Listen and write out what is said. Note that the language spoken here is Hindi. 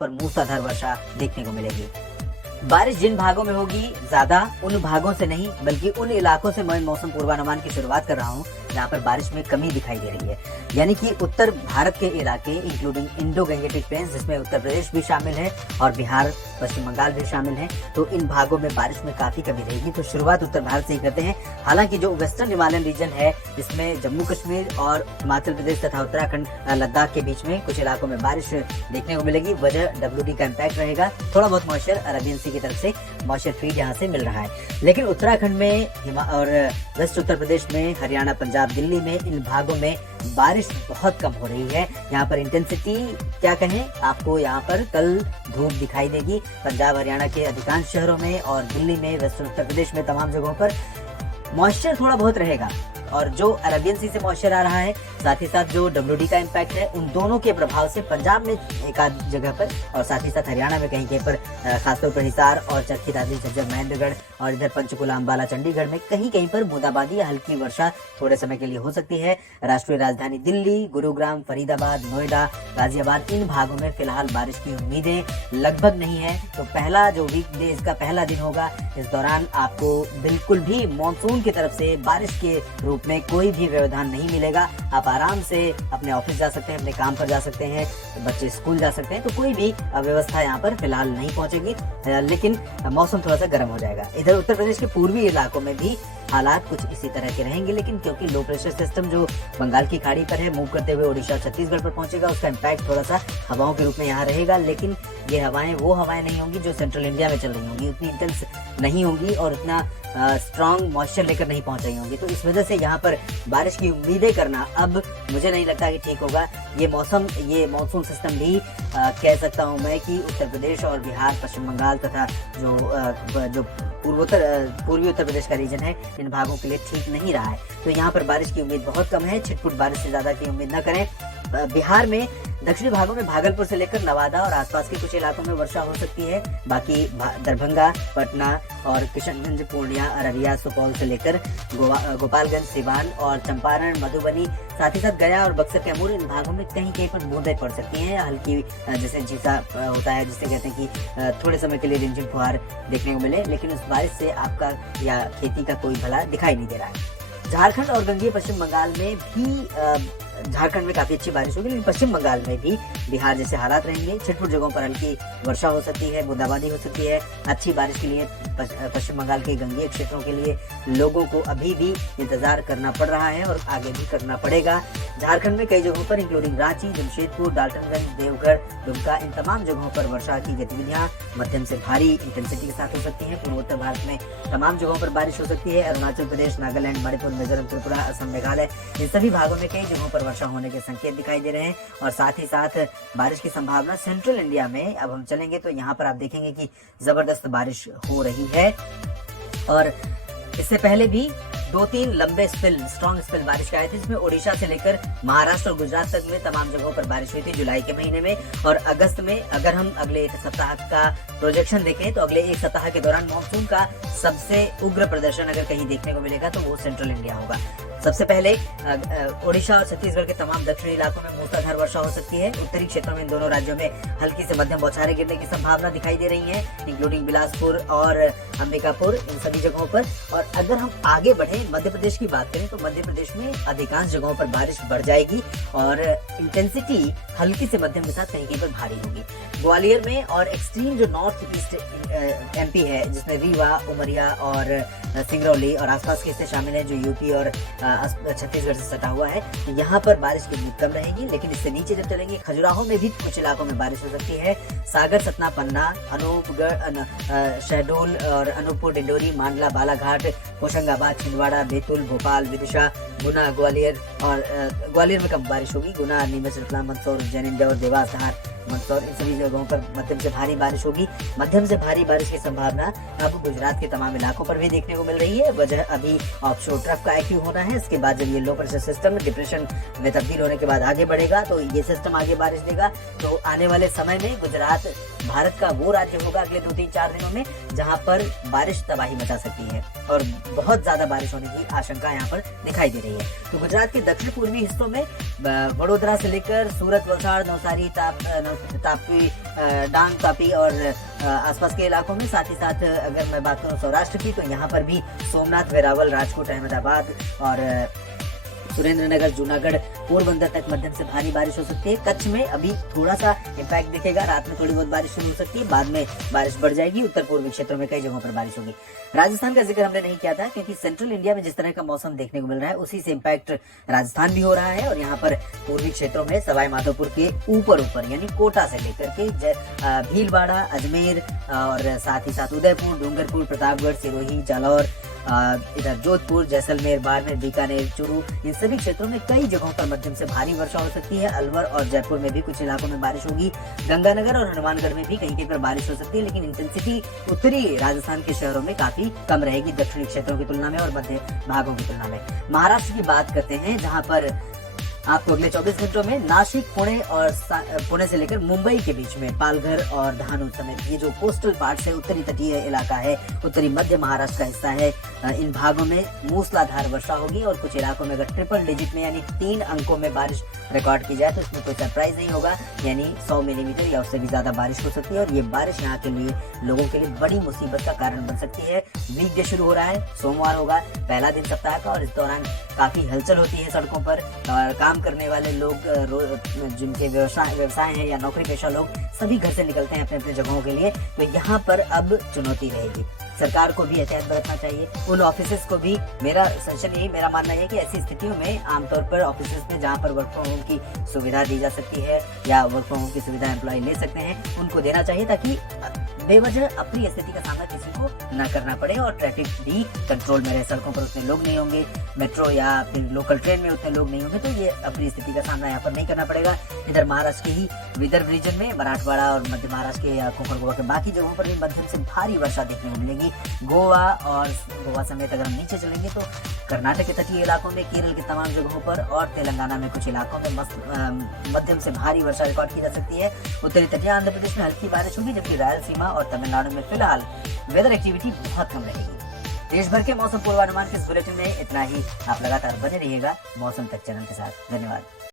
पर मूसलाधार वर्षा देखने को मिलेगी। बारिश जिन भागों में होगी ज्यादा, उन भागों से नहीं बल्कि उन इलाकों से मैं मौसम पूर्वानुमान की शुरुआत कर रहा हूँ जहाँ पर बारिश में कमी दिखाई दे रही है। यानी कि उत्तर भारत के इलाके इंक्लूडिंग इंडो गंगेटिक प्लेन्स, जिसमें उत्तर प्रदेश भी शामिल है और बिहार, पश्चिम बंगाल भी शामिल है, तो इन भागों में बारिश में काफी कमी रहेगी। तो शुरुआत उत्तर भारत से ही करते हैं। हालांकि जो वेस्टर्न हिमालयन रीजन है, इसमें जम्मू कश्मीर और हिमाचल प्रदेश तथा उत्तराखंड, लद्दाख के बीच में कुछ इलाकों में बारिश देखने को मिलेगी। वजह WD का इम्पैक्ट रहेगा। थोड़ा बहुत मॉइस्चर अरबियन सी की तरफ से मॉइस्चर फीड यहाँ से मिल रहा है। लेकिन उत्तराखंड में और वेस्ट उत्तर प्रदेश में, हरियाणा, पंजाब, दिल्ली में, इन भागों में बारिश बहुत कम हो रही है। यहाँ पर इंटेंसिटी क्या कहें, आपको यहाँ पर कल धूप दिखाई देगी। पंजाब, हरियाणा के अधिकांश शहरों में और दिल्ली में, वेस्ट उत्तर प्रदेश में तमाम जगहों पर मॉइस्चर थोड़ा बहुत रहेगा। और जो अरबियन सी से मॉइस्चर आ रहा है, साथ ही साथ जो WD का इम्पैक्ट है, उन दोनों के प्रभाव से पंजाब में एक आध जगह पर और साथ ही साथ हरियाणा में कहीं कहीं पर, खासतौर पर हिसार और चरखी दादरी, झज्जर, महेंद्रगढ़ और इधर पंचकुला, अंबाला, चंडीगढ़ में कहीं कहीं पर बूंदाबांदी या हल्की वर्षा थोड़े समय के लिए हो सकती है। राष्ट्रीय राजधानी दिल्ली, गुरुग्राम, फरीदाबाद, नोएडा, गाजियाबाद, इन भागों में फिलहाल बारिश की उम्मीदें लगभग नहीं है। तो पहला जो वीकडे, इसका पहला दिन होगा, इस दौरान आपको बिल्कुल भी मानसून की तरफ से बारिश के रूप में कोई भी व्यवधान नहीं मिलेगा। आप आराम से अपने ऑफिस जा सकते हैं, अपने काम पर जा सकते हैं, बच्चे स्कूल जा सकते हैं। तो कोई भी व्यवस्था यहाँ पर फिलहाल नहीं पहुंचेगी, लेकिन मौसम थोड़ा सा गर्म हो जाएगा। इधर उत्तर प्रदेश के पूर्वी इलाकों में भी हालात कुछ इसी तरह के रहेंगे, लेकिन क्योंकि लो प्रेशर सिस्टम जो बंगाल की खाड़ी पर है, मूव करते हुए ओडिशा, छत्तीसगढ़ पर पहुंचेगा, उसका इम्पैक्ट थोड़ा सा हवाओं के रूप में यहाँ रहेगा। लेकिन ये हवाएं वो हवाएं नहीं होंगी जो सेंट्रल इंडिया में चल रही होंगी, उतनी इंटेंस नहीं होंगी और उतना स्ट्रॉन्ग मॉइस्चर लेकर नहीं पहुंच रही होंगी। तो इस वजह से यहाँ पर बारिश की उम्मीदें करना अब मुझे नहीं लगता कि ठीक होगा। ये मानसून सिस्टम भी कह सकता हूँ मैं कि उत्तर प्रदेश और बिहार, पश्चिम बंगाल तथा जो पूर्वी उत्तर प्रदेश का रीजन है, इन भागों के लिए ठीक नहीं रहा है। तो यहाँ पर बारिश की उम्मीद बहुत कम है। छिटपुट बारिश से ज्यादा की उम्मीद न करें। बिहार में दक्षिणी भागों में भागलपुर से लेकर नवादा और आसपास के कुछ इलाकों में वर्षा हो सकती है। बाकी दरभंगा, पटना और किशनगंज, पूर्णिया, अररिया, सुपौल से लेकर गोपालगंज, सिवान और चंपारण, मधुबनी, साथ ही साथ गया और बक्सर, कैमूर, इन भागों में कहीं कहीं पर बूंदें पड़ सकती हैं। हल्की जैसे झीसा होता है, जिसे कहते हैं कि थोड़े समय के लिए रिमझिम फुहार देखने को मिले, लेकिन उस बारिश से आपका या खेती का कोई भला दिखाई नहीं दे रहा है। झारखंड और गंगीय पश्चिम बंगाल में भी झारखंड में काफी अच्छी बारिश होगी, लेकिन पश्चिम बंगाल में भी बिहार जैसे हालात रहेंगे। छिटपुट जगहों पर हल्की वर्षा हो सकती है, बूंदाबांदी हो सकती है। अच्छी बारिश के लिए पश्चिम बंगाल के गंगीय क्षेत्रों के लिए लोगों को अभी भी इंतजार करना पड़ रहा है और आगे भी करना पड़ेगा। झारखंड में कई जगहों पर इंक्लूडिंग रांची, जमशेदपुर, डाल्टनगंज, देवघर, दुमका, इन तमाम जगहों पर वर्षा की गतिविधियां मध्यम से भारी इंटेंसिटी के साथ हो सकती है। पूर्वोत्तर भारत में तमाम जगहों पर बारिश हो सकती है। अरुणाचल प्रदेश, नागालैंड, मणिपुर, मिजोरम, त्रिपुरा, असम, मेघालय, इन सभी भागों में कई जगहों पर वर्षा होने के संकेत दिखाई दे रहे हैं। और साथ ही साथ बारिश की संभावना सेंट्रल इंडिया में, अब हम चलेंगे तो यहाँ पर आप देखेंगे कि जबरदस्त बारिश हो रही है। और इससे पहले भी 2-3 लंबे स्ट्रॉन्ग स्पेल बारिश के आए थे, जिसमें ओडिशा से लेकर महाराष्ट्र और गुजरात तक में तमाम जगहों पर बारिश हुई थी जुलाई के महीने में। और अगस्त में अगर हम अगले एक सप्ताह का प्रोजेक्शन देखें तो अगले एक सप्ताह के दौरान मानसून का सबसे उग्र प्रदर्शन अगर कहीं देखने को मिलेगा तो वो सेंट्रल इंडिया होगा। सबसे पहले ओडिशा और छत्तीसगढ़ के तमाम दक्षिणी इलाकों में मूसलाधार वर्षा हो सकती है। उत्तरी क्षेत्रों में इन दोनों राज्यों में हल्की से मध्यम बौछारें गिरने की संभावना दिखाई दे रही है, इंक्लूडिंग बिलासपुर और अंबिकापुर, इन सभी जगहों पर। और अगर हम आगे बढ़े, मध्य प्रदेश की बात करें तो मध्य प्रदेश में अधिकांश जगहों पर बारिश बढ़ जाएगी और इंटेंसिटी हल्की से मध्यम के साथ कहीं कहीं पर भारी होगी। ग्वालियर में और एक्सट्रीम जो नॉर्थ ईस्ट MP है, जिसमें रीवा, उमरिया और सिंगरौली और आसपास के हिस्से शामिल हैं, जो यूपी और छत्तीसगढ़ से सटा हुआ है, यहाँ पर बारिश की उम्मीद कम रहेगी। लेकिन इससे नीचे जब चलेंगे, खजुराहो में भी कुछ इलाकों में बारिश हो सकती है। सागर, सतना, पन्ना, अनूपगढ़, शहडोल और अनूपपुर, डिंडोरी, मांडला, बालाघाट, होशंगाबाद, छिंदवाड़ा, बैतूल, भोपाल, विदिशा, गुना, ग्वालियर और ग्वालियर में कम बारिश होगी। गुना, नीमच, रतलाम, मंदसौर, उज्जैन, इंदौर, देवास, धार, मंदसौर, इन सभी जगहों पर मध्यम से भारी बारिश होगी। मध्यम से भारी बारिश की संभावना अब गुजरात के तमाम इलाकों पर भी देखने को मिल रही है। वजह अभी ऑफशोर ट्रफ का एक्टिव होना है। इसके बाद जब ये लो प्रेशर सिस्टम डिप्रेशन में तब्दील होने के बाद आगे बढ़ेगा तो ये सिस्टम आगे बारिश देगा। तो आने वाले समय में गुजरात भारत का वो राज्य होगा अगले 2-3-4 दिनों में जहाँ पर बारिश तबाही मचा सकती है और बहुत ज्यादा बारिश होने की आशंका यहाँ पर दिखाई दे रही है। तो गुजरात के दक्षिण पूर्वी हिस्सों में वडोदरा से लेकर सूरत, वलसाड़, नवसारी, तापी, डांग, तापी और आसपास के इलाकों में। साथ ही साथ अगर मैं बात करूँ सौराष्ट्र की, तो यहाँ पर भी सोमनाथ, वेरावल, राजकोट, अहमदाबाद और सुरेंद्रनगर, जूनागढ़, पोरबंदर तक मध्यम से भारी बारिश हो सकती है। कच्छ में अभी थोड़ा सा इम्पैक्ट दिखेगा, रात में थोड़ी बहुत बारिश शुरू हो सकती है, बाद में बारिश बढ़ जाएगी। उत्तर पूर्वी क्षेत्रों में कई जगहों पर बारिश होगी। राजस्थान का जिक्र हमने नहीं किया था क्योंकि सेंट्रल इंडिया में जिस तरह का मौसम देखने को मिल रहा है उसी से इम्पैक्ट राजस्थान भी हो रहा है। और यहाँ पर पूर्वी क्षेत्रों में सवाई माधोपुर के ऊपर यानी कोटा से लेकर के भीलवाड़ा, अजमेर और साथ ही साथ उदयपुर, डूंगरपुर, प्रतापगढ़, सिरोही, जालौर, इधर जोधपुर, जैसलमेर, बाड़मेर, बीकानेर, चूरू, इन सभी क्षेत्रों में कई जगहों पर मध्यम से भारी वर्षा हो सकती है। अलवर और जयपुर में भी कुछ इलाकों में बारिश होगी। गंगानगर और हनुमानगढ़ में भी कहीं कहीं पर बारिश हो सकती है, लेकिन इंटेंसिटी उत्तरी राजस्थान के शहरों में काफी कम रहेगी दक्षिणी क्षेत्रों की तुलना में और मध्य भागों की तुलना में। महाराष्ट्र की बात करते हैं, जहां पर आपको अगले 24 घंटों में नासिक, पुणे और पुणे से लेकर मुंबई के बीच में पालघर और धानू समेत ये जो कोस्टल पार्ट है, उत्तरी तटीय इलाका है, उत्तरी मध्य महाराष्ट्र का हिस्सा है, इन भागों में मूसलाधार वर्षा होगी। और कुछ इलाकों में अगर ट्रिपल डिजिट में यानी 3 अंकों में बारिश रिकॉर्ड की जाए तो इसमें कोई सरप्राइज नहीं होगा, यानी 100 मिलीमीटर या उससे भी ज्यादा बारिश हो सकती है। और ये बारिश यहाँ के लिए लोगों के लिए बड़ी मुसीबत का कारण बन सकती है। वीकडे शुरू हो रहा है, सोमवार होगा पहला दिन सप्ताह का, और इस दौरान काफी हलचल होती है सड़कों पर। और काम करने वाले लोग, जिनके व्यवसाय है या नौकरी पेशा लोग, सभी घर से निकलते हैं अपने अपने जगहों के लिए। तो यहाँ पर अब चुनौती रहेगी। सरकार को भी एहतियात बरतना चाहिए, उन ऑफिसेस को भी। मेरा मानना है कि ऐसी स्थितियों में आमतौर पर ऑफिसेस में जहाँ पर वर्क फ्रॉम होम की सुविधा दी जा सकती है या वर्क फ्रॉम होम की सुविधा एम्प्लॉय ले सकते हैं, उनको देना चाहिए ताकि बेवजह अपनी स्थिति का सामना किसी को न करना पड़े और ट्रैफिक भी कंट्रोल में रहे। सड़कों पर उतने लोग नहीं होंगे, मेट्रो या फिर लोकल ट्रेन में उतने लोग नहीं होंगे, तो ये अपनी स्थिति का सामना यहाँ पर नहीं करना पड़ेगा। इधर महाराष्ट्र के ही विदर्भ रीजन में, मराठवाड़ा और मध्य महाराष्ट्र के या कोंकण गोवा के बाकी जगहों पर भी मध्यम से भारी वर्षा देखने को मिलेगी। गोवा समेत अगर हम नीचे चलेंगे तो कर्नाटक के तटीय इलाकों में, केरल के तमाम जगहों पर और तेलंगाना में कुछ इलाकों में मध्यम से भारी वर्षा रिकॉर्ड की जा सकती है। उत्तरी तटीय आंध्र प्रदेश में हल्की बारिश होगी, जबकि रायलसीमा और तमिलनाडु में फिलहाल वेदर एक्टिविटी बहुत कम रहेगी। देश भर के मौसम पूर्वानुमान के इस बुलेटिन में इतना ही। आप लगातार बने रहिएगा मौसम तक चैनल के साथ। धन्यवाद।